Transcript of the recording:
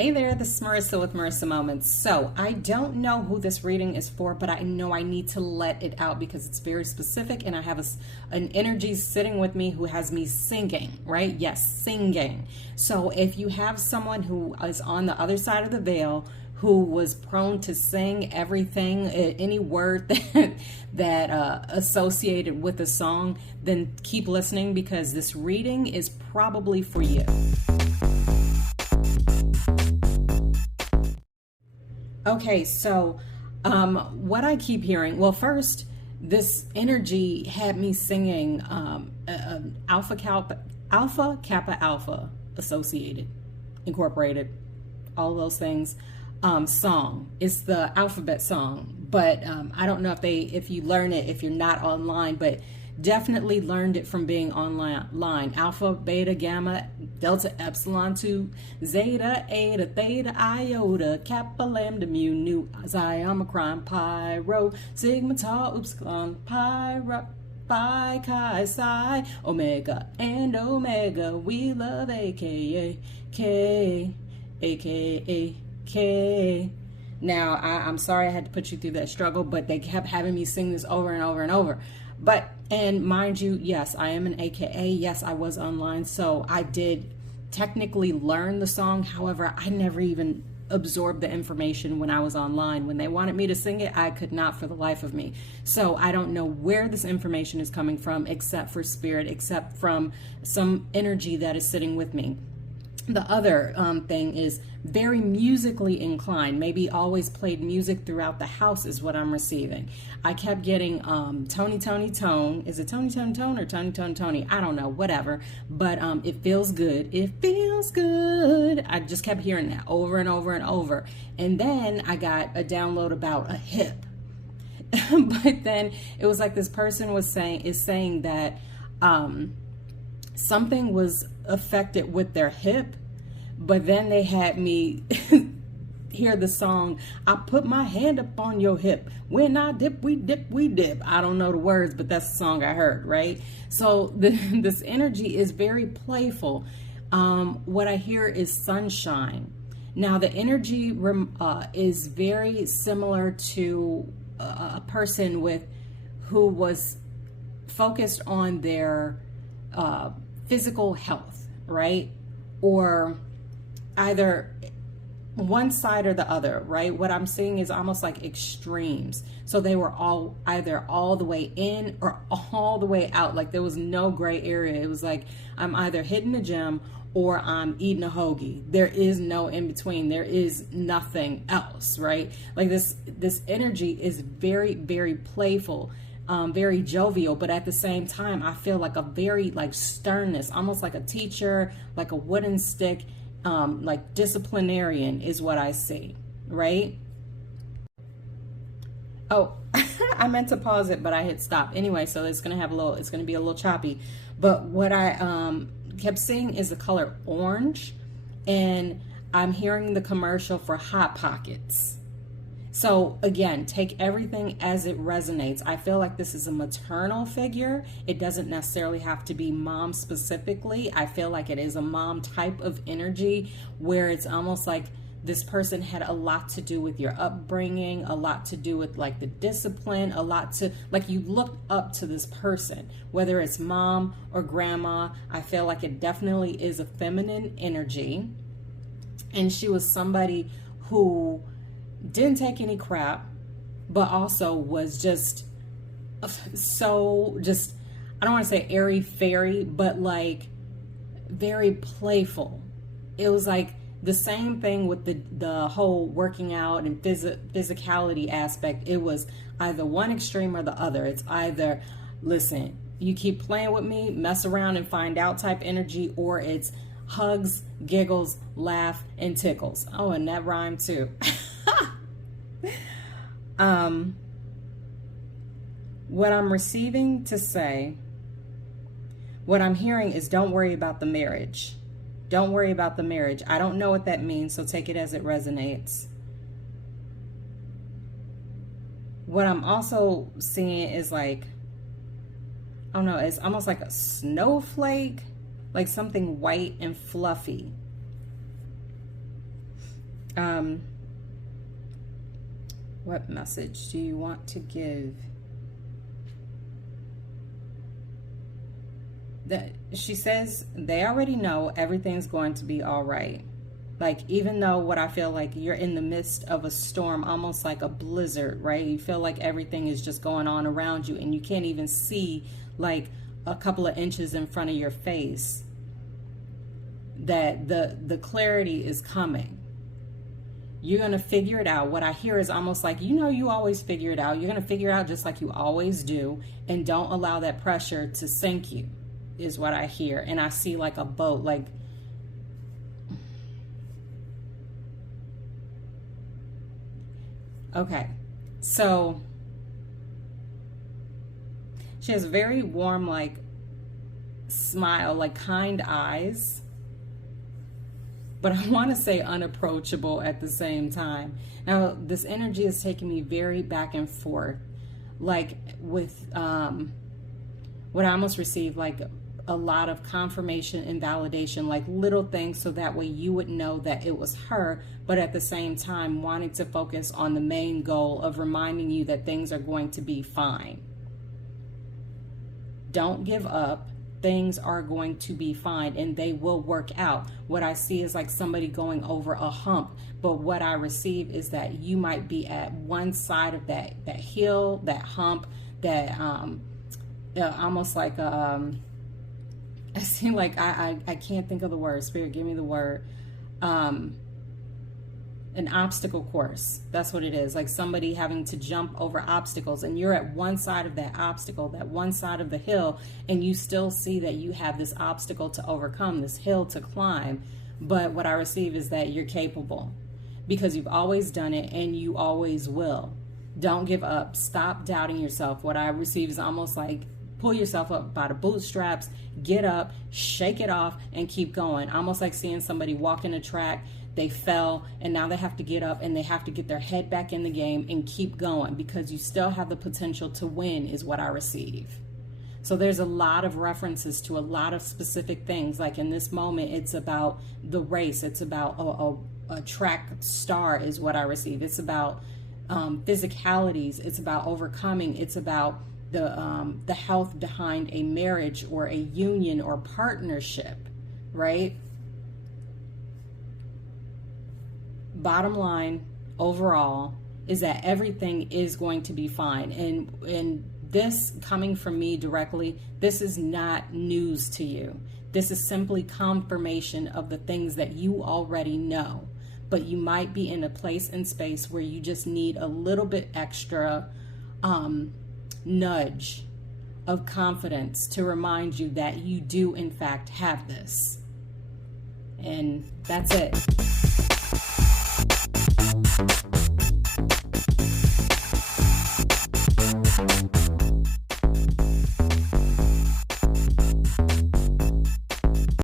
Hey there, this is Marisa with Marisa Moments. So, I don't know who this reading is for, but I know I need to let it out because it's very specific and I have an energy sitting with me who has me singing, right? Yes, singing. So, if you have someone who is on the other side of the veil, who was prone to sing everything, any word that associated with a song, then keep listening because this reading is probably for you. Okay, so what I keep hearing, well, first, this energy had me singing Alpha Kappa Alpha Associated, Incorporated, all those things. Song. It's the alphabet song, but I don't know if you learn it if you're not online, but definitely learned it from being online. Alpha, beta, gamma, delta, epsilon, 2, zeta, eta, theta, iota, kappa, lambda, mu, nu, xi, omicron, pi, rho, sigma, tau, upsilon, pi, phi, chi, psi, omega, and omega. We love aka, k, aka, k. Now, I'm sorry I had to put you through that struggle, but they kept having me sing this over and over and over. And mind you, yes, I am an AKA. Yes, I was online, so I did technically learn the song. However, I never even absorbed the information when I was online. When they wanted me to sing it, I could not for the life of me. So I don't know where this information is coming from, except for spirit, except from some energy that is sitting with me. The other thing is very musically inclined, maybe always played music throughout the house is what I'm receiving. I kept getting Tony, Tony, Tone. Is it Tony, Tony, Tone or Tony, Tony, Tony? I don't know, whatever. But it feels good. It feels good. I just kept hearing that over and over and over. And then I got a download about a hip. But then it was like this person is saying that something was affected with their hip, but then they had me hear the song, I put my hand up on your hip. When I dip, we dip, we dip. I don't know the words, but that's the song I heard, right? So this energy is very playful. What I hear is sunshine. Now, the energy is very similar to a person who was focused on their physical health, right? Or either one side or the other, right? What I'm seeing is almost like extremes. So they were either all the way in or all the way out. Like there was no gray area. It was like I'm either hitting the gym or I'm eating a hoagie. There is no in between. There is nothing else, right? Like this energy is very, very playful. Very jovial, but at the same time, I feel like a very like sternness, almost like a teacher, like a wooden stick, like disciplinarian is what I see, right? Oh, I meant to pause it, but I hit stop. Anyway, so it's gonna be a little choppy. But what I kept seeing is the color orange, and I'm hearing the commercial for Hot Pockets. So again, take everything as it resonates. I feel like this is a maternal figure. It doesn't necessarily have to be mom specifically. I feel like it is a mom type of energy where it's almost like this person had a lot to do with your upbringing, a lot to do with like the discipline, a lot to like you look up to this person, whether it's mom or grandma. I feel like it definitely is a feminine energy. And she was somebody who didn't take any crap, but also was just so I don't want to say airy fairy, but like very playful. It was like the same thing with the whole working out and physicality aspect. It was either one extreme or the other. It's either, listen, you keep playing with me, mess around and find out type energy, or it's hugs, giggles, laugh, and tickles. Oh, and that rhymed too. What I'm receiving to say, what I'm hearing is don't worry about the marriage. Don't worry about the marriage. I don't know what that means, so take it as it resonates. What I'm also seeing is like, I don't know, it's almost like a snowflake, like something white and fluffy. What message do you want to give? That she says they already know everything's going to be all right. Like, even though what I feel like you're in the midst of a storm, almost like a blizzard, right? You feel like everything is just going on around you and you can't even see like a couple of inches in front of your face, that the clarity is coming. You're going to figure it out. What I hear is almost like, you always figure it out. You're going to figure it out just like you always do, and don't allow that pressure to sink you, is what I hear. And I see like a boat, like, okay, so she has a very warm, like, smile, like kind eyes, but I want to say unapproachable at the same time. Now, this energy is taking me very back and forth, like with what I almost received, like a lot of confirmation and validation, like little things, so that way you would know that it was her, but at the same time wanting to focus on the main goal of reminding you that things are going to be fine. Don't give up. Things are going to be fine and they will work out. What I see is like somebody going over a hump, but what I receive is that you might be at one side of that hill, that hump, that almost like I see, like, I can't think of the word. Spirit, give me the word. An obstacle course. That's what it is. Like somebody having to jump over obstacles, and you're at one side of that obstacle, that one side of the hill, and you still see that you have this obstacle to overcome, this hill to climb. But what I receive is that you're capable, because you've always done it and you always will. Don't give up. Stop doubting yourself. What I receive is almost like, pull yourself up by the bootstraps, get up, shake it off, and keep going. Almost like seeing somebody walk in a track, they fell, and now they have to get up and they have to get their head back in the game and keep going, because you still have the potential to win, is what I receive. So there's a lot of references to a lot of specific things. Like in this moment, it's about the race. It's about a track star, is what I receive. It's about physicalities. It's about overcoming. It's about the health behind a marriage or a union or partnership, right? Bottom line overall is that everything is going to be fine. And this coming from me directly, this is not news to you. This is simply confirmation of the things that you already know. But you might be in a place and space where you just need a little bit extra nudge of confidence to remind you that you do in fact have this. And that's it.